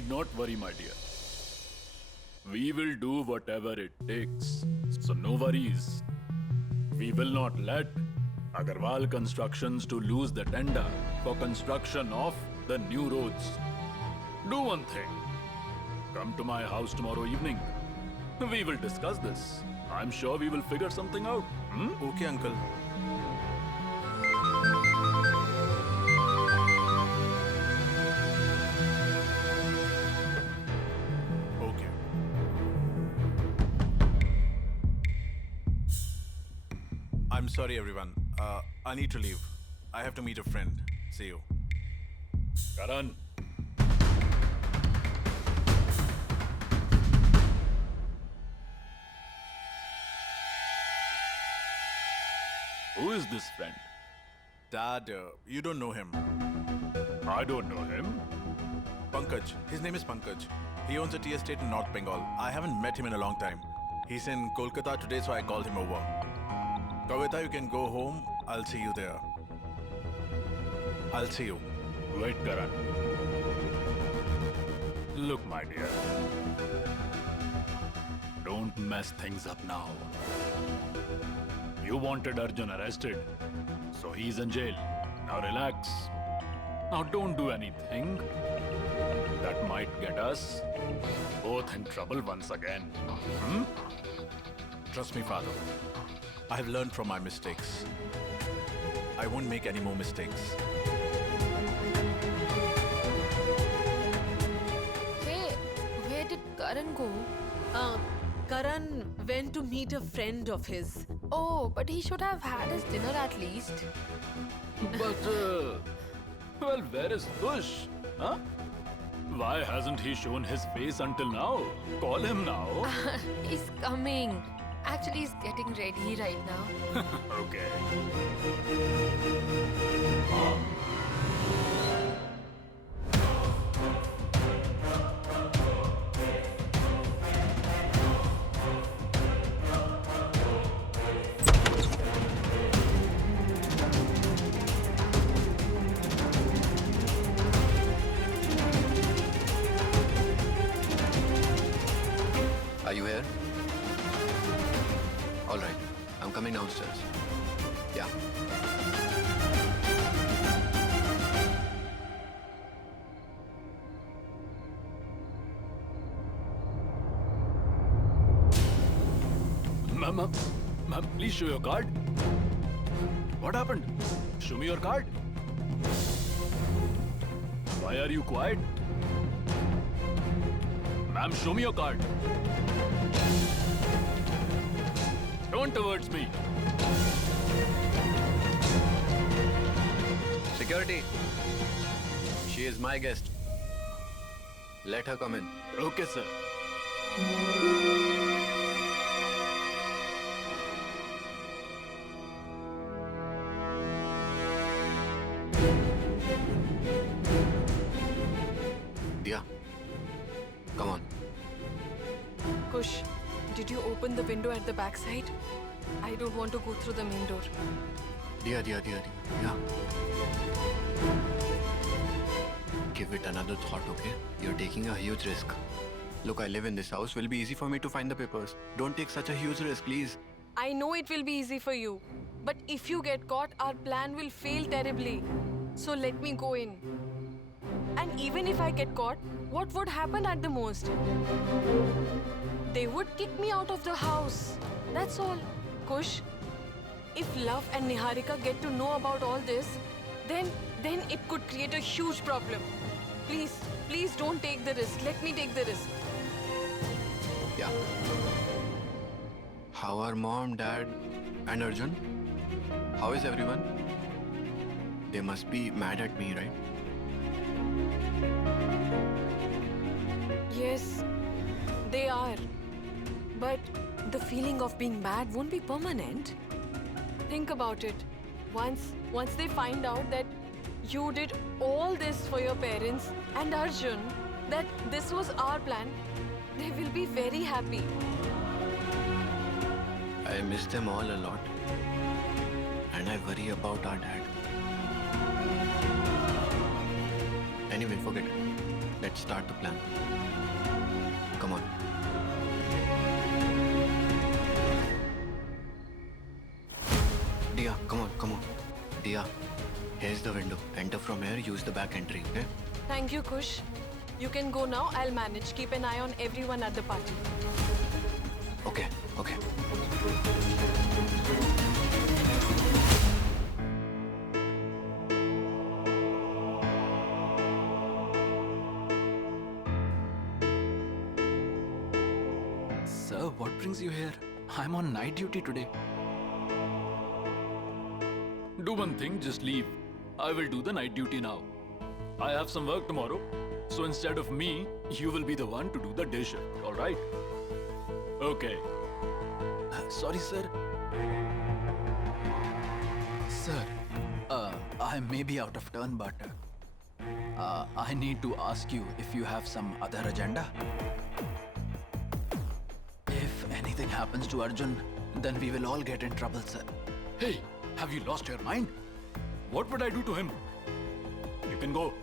need not worry, my dear. We will do whatever it takes. So no worries. We will not let Agarwal Constructions to lose the tender for construction of the new roads. Do one thing. Come to my house tomorrow evening. We will discuss this. I'm sure we will figure something out. Okay, uncle. Okay. I'm sorry, everyone. I need to leave. I have to meet a friend. See you. Karan. Who is this friend? Dad, you don't know him. I don't know him. Pankaj. His name is Pankaj. He owns a tea estate in North Bengal. I haven't met him in a long time. He's in Kolkata today, so I called him over. Kavita, you can go home. I'll see you there. I'll see you. Wait, Karan. Look, my dear. Don't mess things up now. You wanted Arjun arrested, so he's in jail. Now relax. Now don't do anything that might get us both in trouble once again. Trust me, father. I have learned from my mistakes. I won't make any more mistakes. Hey, where did Karan go? Karan went to meet a friend of his. Oh, but he should have had his dinner at least. But, well, where is Kush? Huh? Why hasn't he shown his face until now? Call him now. He's coming. Actually, he's getting ready right now. Okay. Are you here? All right. I'm coming downstairs. Yeah. Ma'am, please show your card. What happened? Show me your card. Why are you quiet? Ma'am, show me your card. Turn towards me. Security. She is my guest. Let her come in. Okay, sir. Dia, come on. Kush, did you open the window at the backside? I don't want to go through the main door. Dia. Yeah. Give it another thought, okay? You're taking a huge risk. Look, I live in this house. Will be easy for me to find the papers. Don't take such a huge risk, please. I know it will be easy for you. But if you get caught, our plan will fail terribly. So let me go in. And even if I get caught, what would happen at the most? They would kick me out of the house. That's all. Kush, if Love and Niharika get to know about all this, then it could create a huge problem. Please don't take the risk. Let me take the risk. Yeah. How are mom, dad, and Arjun? How is everyone? They must be mad at me, right? Yes, they are. But the feeling of being bad won't be permanent. Think about it. Once they find out that you did all this for your parents and Arjun, that this was our plan, they will be very happy. I miss them all a lot. And I worry about our dad. Anyway, forget it. Let's start the plan. Come on. Dia, come on. Dia, here's the window. Enter from here, use the back entry, okay? Thank you, Kush. You can go now. I'll manage. Keep an eye on everyone at the party. Okay. Sir, what brings you here? I'm on night duty today. Do one thing, just leave. I will do the night duty now. I have some work tomorrow, so instead of me, you will be the one to do the day shift, alright? Okay. Sorry, sir. Sir, I may be out of turn, but I need to ask you if you have some other agenda. If anything happens to Arjun, then we will all get in trouble, sir. Hey, have you lost your mind? What would I do to him? You can go.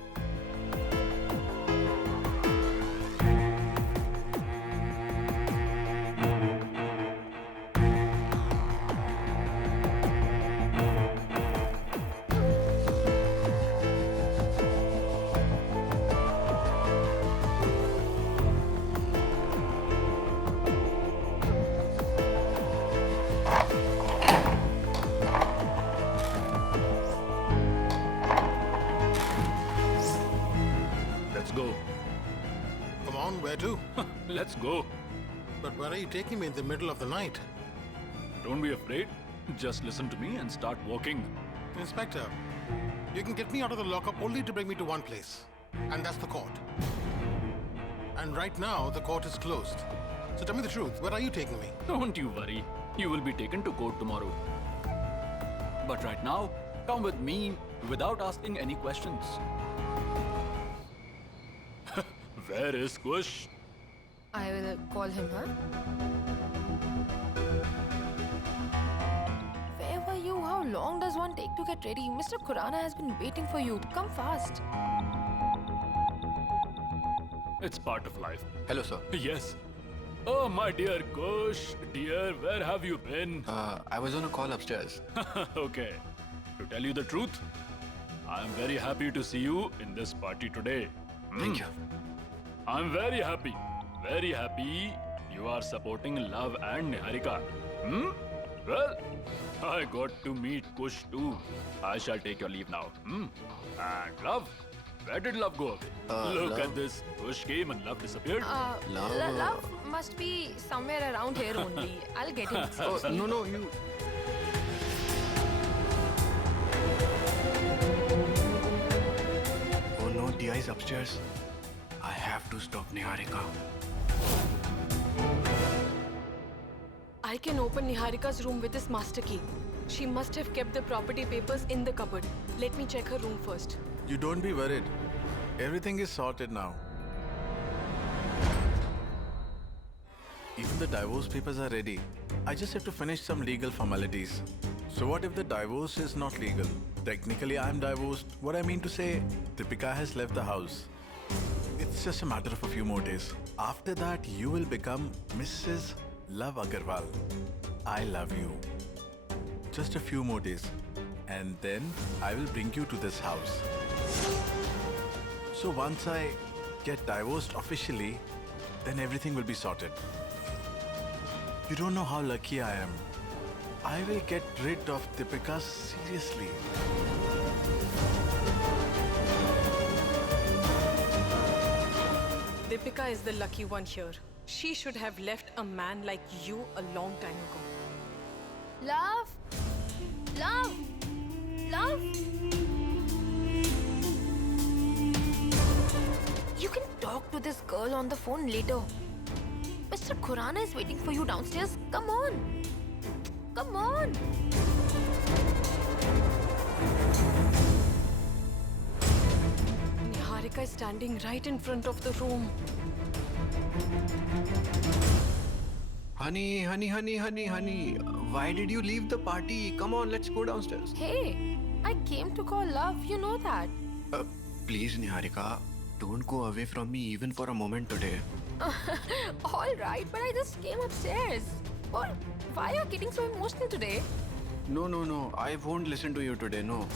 Let's go. Come on, where to? Let's go. But where are you taking me in the middle of the night? Don't be afraid. Just listen to me and start walking. Inspector, you can get me out of the lockup only to bring me to one place, and that's the court. And right now, the court is closed. So tell me the truth, where are you taking me? Don't you worry. You will be taken to court tomorrow. But right now, come with me without asking any questions. Where is Kush? I will call him, huh? Where were you? How long does one take to get ready? Mr. Khurana has been waiting for you. Come fast. It's part of life. Hello, sir. Yes. Oh, my dear Kush. Dear, where have you been? I was on a call upstairs. Okay. To tell you the truth, I am very happy to see you in this party today. Thank you. I'm very happy. Very happy you are supporting Love and Niharika. Well, I got to meet Kush too. I shall take your leave now. And Love? Where did Love go away? Look Love. at this. Kush came and Love disappeared. Love, Love must be somewhere around here only. I'll get him. Oh, no, you... Oh no, Dia is upstairs. I have to stop Niharika. I can open Niharika's room with this master key. She must have kept the property papers in the cupboard. Let me check her room first. You don't be worried. Everything is sorted now. Even the divorce papers are ready. I just have to finish some legal formalities. So what if the divorce is not legal? Technically, I'm divorced. What I mean to say, Deepika has left the house. It's just a matter of a few more days. After that, you will become Mrs. Love Agarwal. I love you. Just a few more days. And then I will bring you to this house. So once I get divorced officially, then everything will be sorted. You don't know how lucky I am. I will get rid of Deepika seriously. Deepika is the lucky one here. She should have left a man like you a long time ago. Love! Love! Love! You can talk to this girl on the phone later. Mr. Khurana is waiting for you downstairs. Come on! Come on! Niharika is standing right in front of the room. Honey. Why did you leave the party? Come on, let's go downstairs. Hey, I came to call Love. You know that. Please, Niharika. Don't go away from me even for a moment today. All right, but I just came upstairs. Or why are you getting so emotional today? No. I won't listen to you today, no.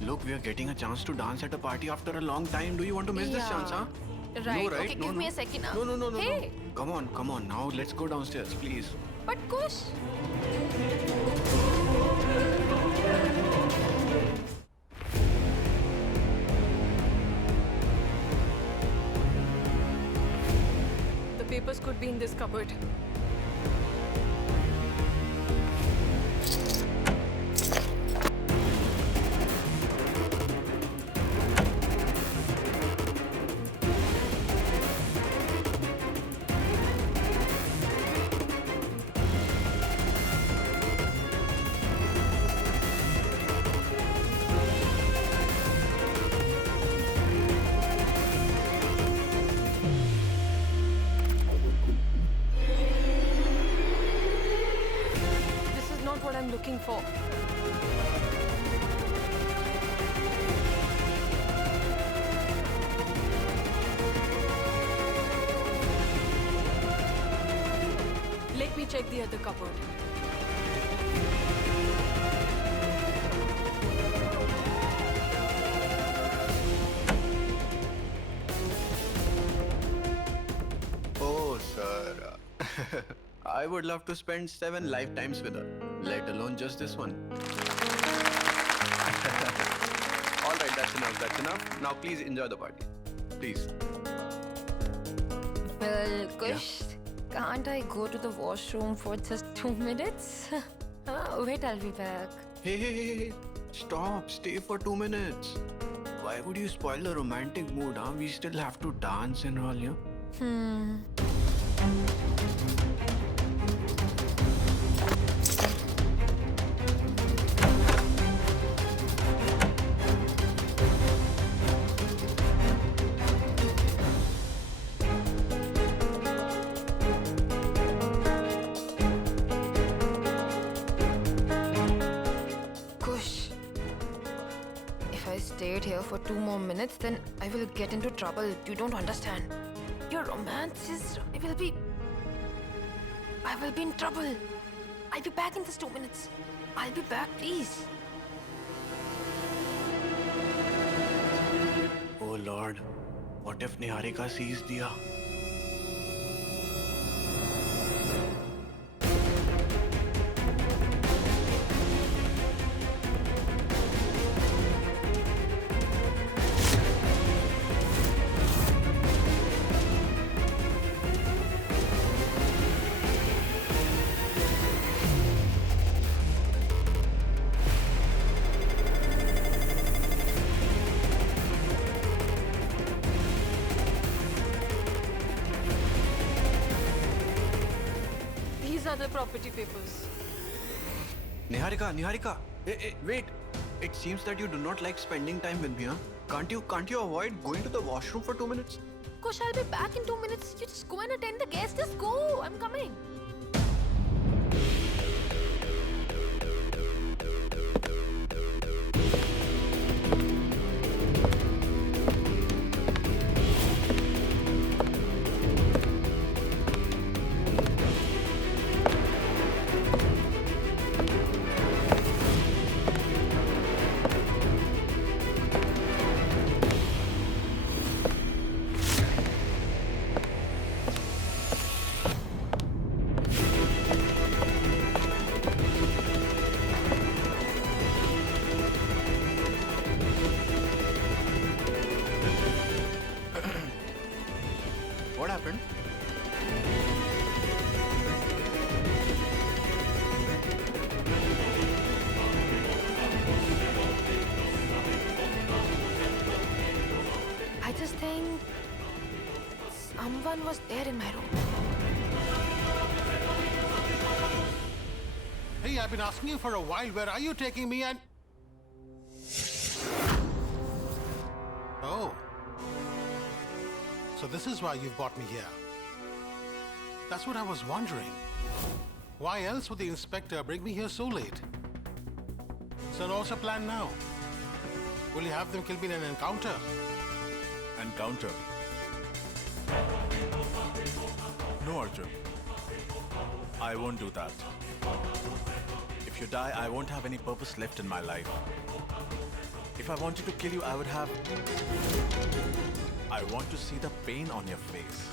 Look, we are getting a chance to dance at a party after a long time. Do you want to miss this chance, huh? Right. No, right? Okay, No, give no. me a second now. No. Hey, Come on. Now let's go downstairs, please. but Kush. The papers could be in this cupboard. This is not what I'm looking for. Let me check the other cupboard. Oh, sir. I would love to spend 7 lifetimes with her, let alone just this one. All right, that's enough. Now please enjoy the party. Please. Well, Kush, can't I go to the washroom for just 2 minutes? Wait, I'll be back. Hey. Stop. Stay for 2 minutes. Why would you spoil the romantic mood, huh? We still have to dance and all, yeah? Kush, if I stayed here for 2 more minutes, then I will get into trouble. You don't understand. Your romance is. I will be in trouble. I'll be back in just 2 minutes. I'll be back, please. Oh Lord, what if Niharika sees Diya? These are the property papers. Niharika, hey, wait. It seems that you do not like spending time with me, huh? Can't you avoid going to the washroom for 2 minutes? Kush, I'll be back in 2 minutes. You just go and attend the guest. Just go. I'm coming. What happened? I just think someone was there in my room. Hey, I've been asking you for a while. Where are you taking me? And oh, so this is why you've brought me here. That's what I was wondering. Why else would the inspector bring me here so late? So what's the plan now? Will you have them kill me in an encounter? and counter. No, Arjun. I won't do that. If you die, I won't have any purpose left in my life. If I wanted to kill you, I would have... I want to see the pain on your face.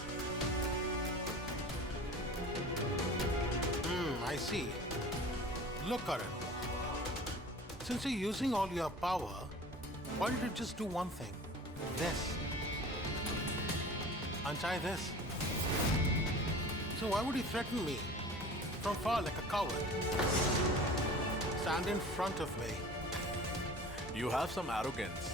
I see. Look, Karan. Since you're using all your power, why don't you just do one thing? This. Untie this. So why would he threaten me? From far like a coward. Stand in front of me. You have some arrogance.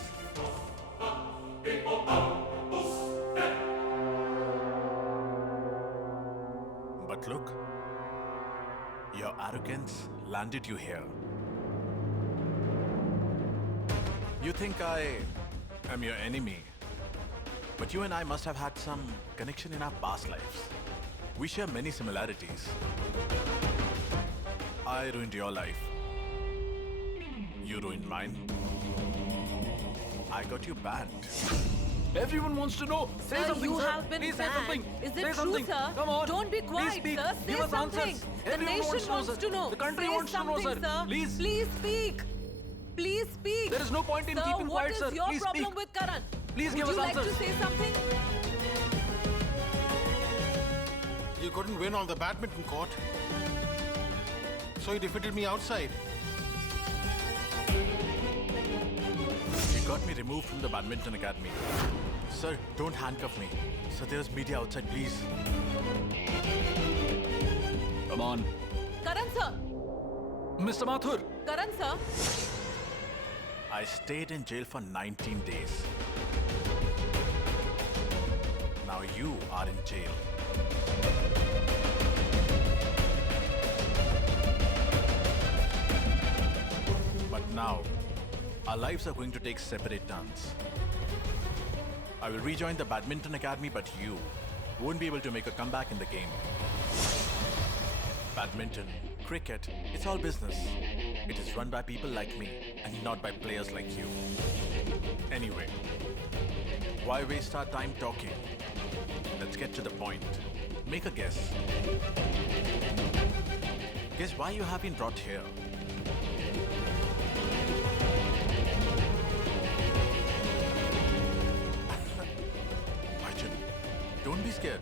But look, your arrogance landed you here. You think I am your enemy, but you and I must have had some connection in our past lives. We share many similarities. I ruined your life. You ruined mine. I got you banned. Everyone wants to know. Say Sir, something, you sir. have been Please say banned. something. Is it Say true, something. sir? Come on. Don't be Please quiet, speak. sir. Say Give us something. answers. The Everyone nation wants wants to know. The country Say wants to know, something, sir. Please. Please speak. Please speak. There is no point in Sir, keeping quiet, sir. What is your Please problem speak. with Karan? Please Would give you us like answers. to say something? You couldn't win on the badminton court. So you defeated me outside. You got me removed from the badminton academy. Sir, don't handcuff me. Sir, there's media outside, please. Come on. Karan, sir. Mr. Mathur. Karan, sir. I stayed in jail for 19 days. Now you are in jail. But now, our lives are going to take separate turns. I will rejoin the badminton academy, but you won't be able to make a comeback in the game. Badminton, cricket, it's all business. It is run by people like me and not by players like you. Anyway, why waste our time talking? Let's get to the point. Make a guess. Guess why you have been brought here? Arjun, don't be scared.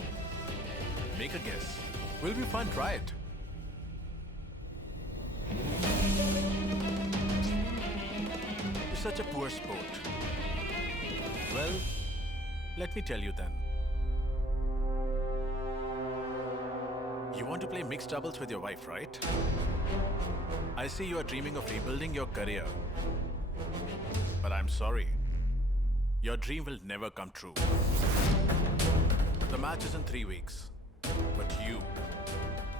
Make a guess. Will be fun, try it. You're such a poor sport. Well, let me tell you then. You want to play mixed doubles with your wife, right? I see you are dreaming of rebuilding your career. But I'm sorry. Your dream will never come true. The match is in 3 weeks, but you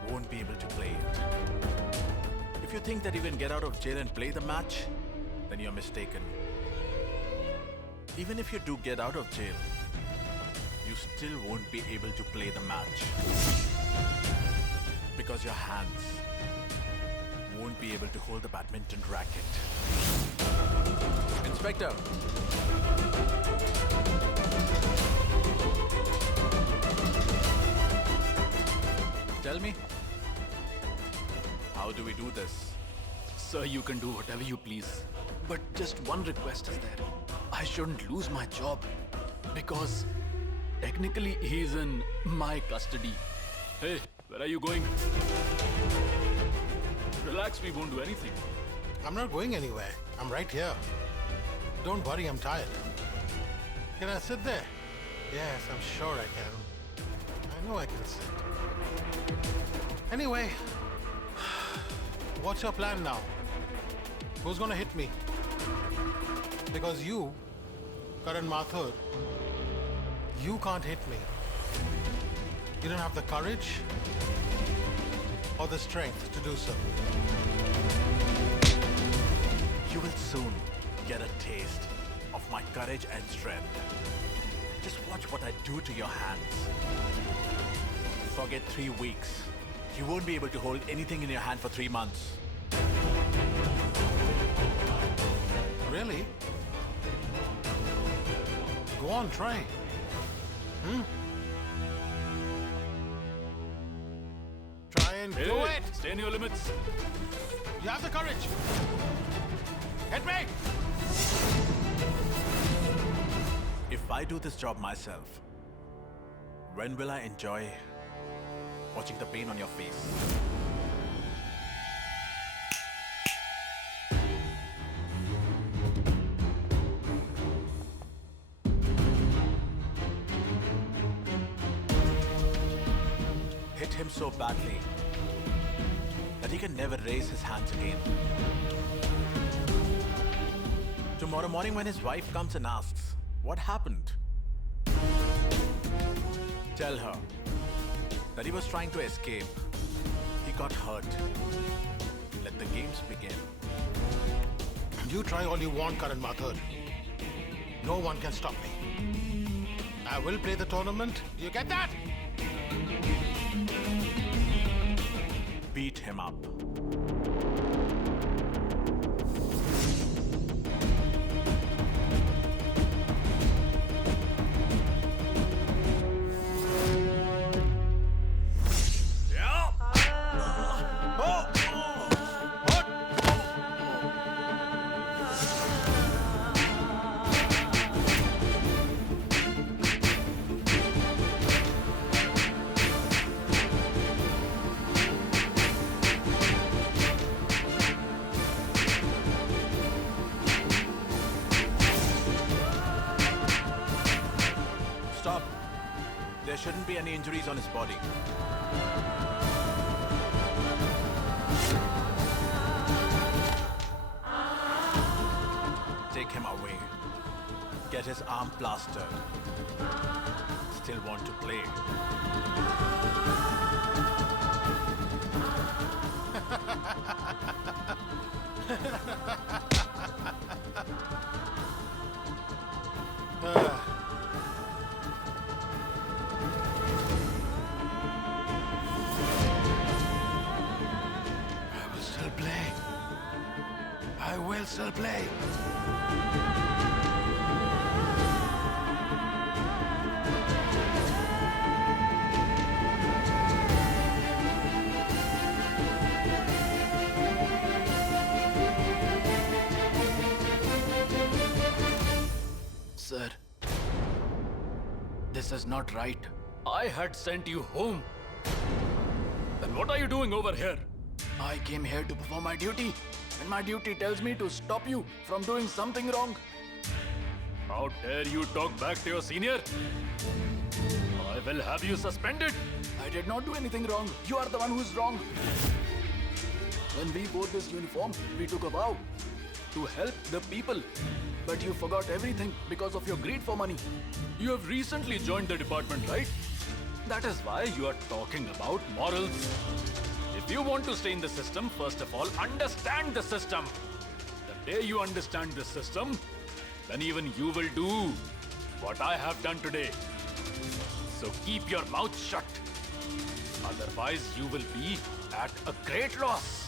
won't be able to play it. If you think that you can get out of jail and play the match, then you're mistaken. Even if you do get out of jail, you still won't be able to play the match. Because your hands won't be able to hold the badminton racket. Inspector! Tell me, how do we do this? Sir, you can do whatever you please. But just one request is there. I shouldn't lose my job. Because technically he's in my custody. Hey, where are you going? Relax, we won't do anything. I'm not going anywhere. I'm right here. Don't worry, I'm tired. Can I sit there? Yes, I'm sure I can. I know I can sit. Anyway, what's your plan now? Who's gonna hit me? Because you, Karan Mathur, you can't hit me. You don't have the courage or the strength to do so. You will soon get a taste of my courage and strength. Just watch what I do to your hands. Forget 3 weeks. You won't be able to hold anything in your hand for 3 months. Really? Go on, try. Try and do Hey, it. stay in your limits. You have the courage. Hit me. If I do this job myself, when will I enjoy watching the pain on your face? Hit him so badly that he can never raise his hands again. Tomorrow morning when his wife comes and asks, what happened? Tell her that he was trying to escape. He got hurt. Let the games begin. You try all you want, Karan Mathur. No one can stop me. I will play the tournament. Do you get that? Beat him up. Stop. There shouldn't be any injuries on his body. Take him away. Get his arm plastered. Still want to play. I will still play. I will still play. Sir, this is not right. I had sent you home. Then what are you doing over here? I came here to perform my duty, and my duty tells me to stop you from doing something wrong. How dare you talk back to your senior? I will have you suspended. I did not do anything wrong. You are the one who's wrong. When we wore this uniform, we took a vow to help the people. But you forgot everything because of your greed for money. You have recently joined the department, right? That is why you are talking about morals. If you want to stay in the system, first of all, understand the system. The day you understand the system, then even you will do what I have done today. So keep your mouth shut. Otherwise, you will be at a great loss.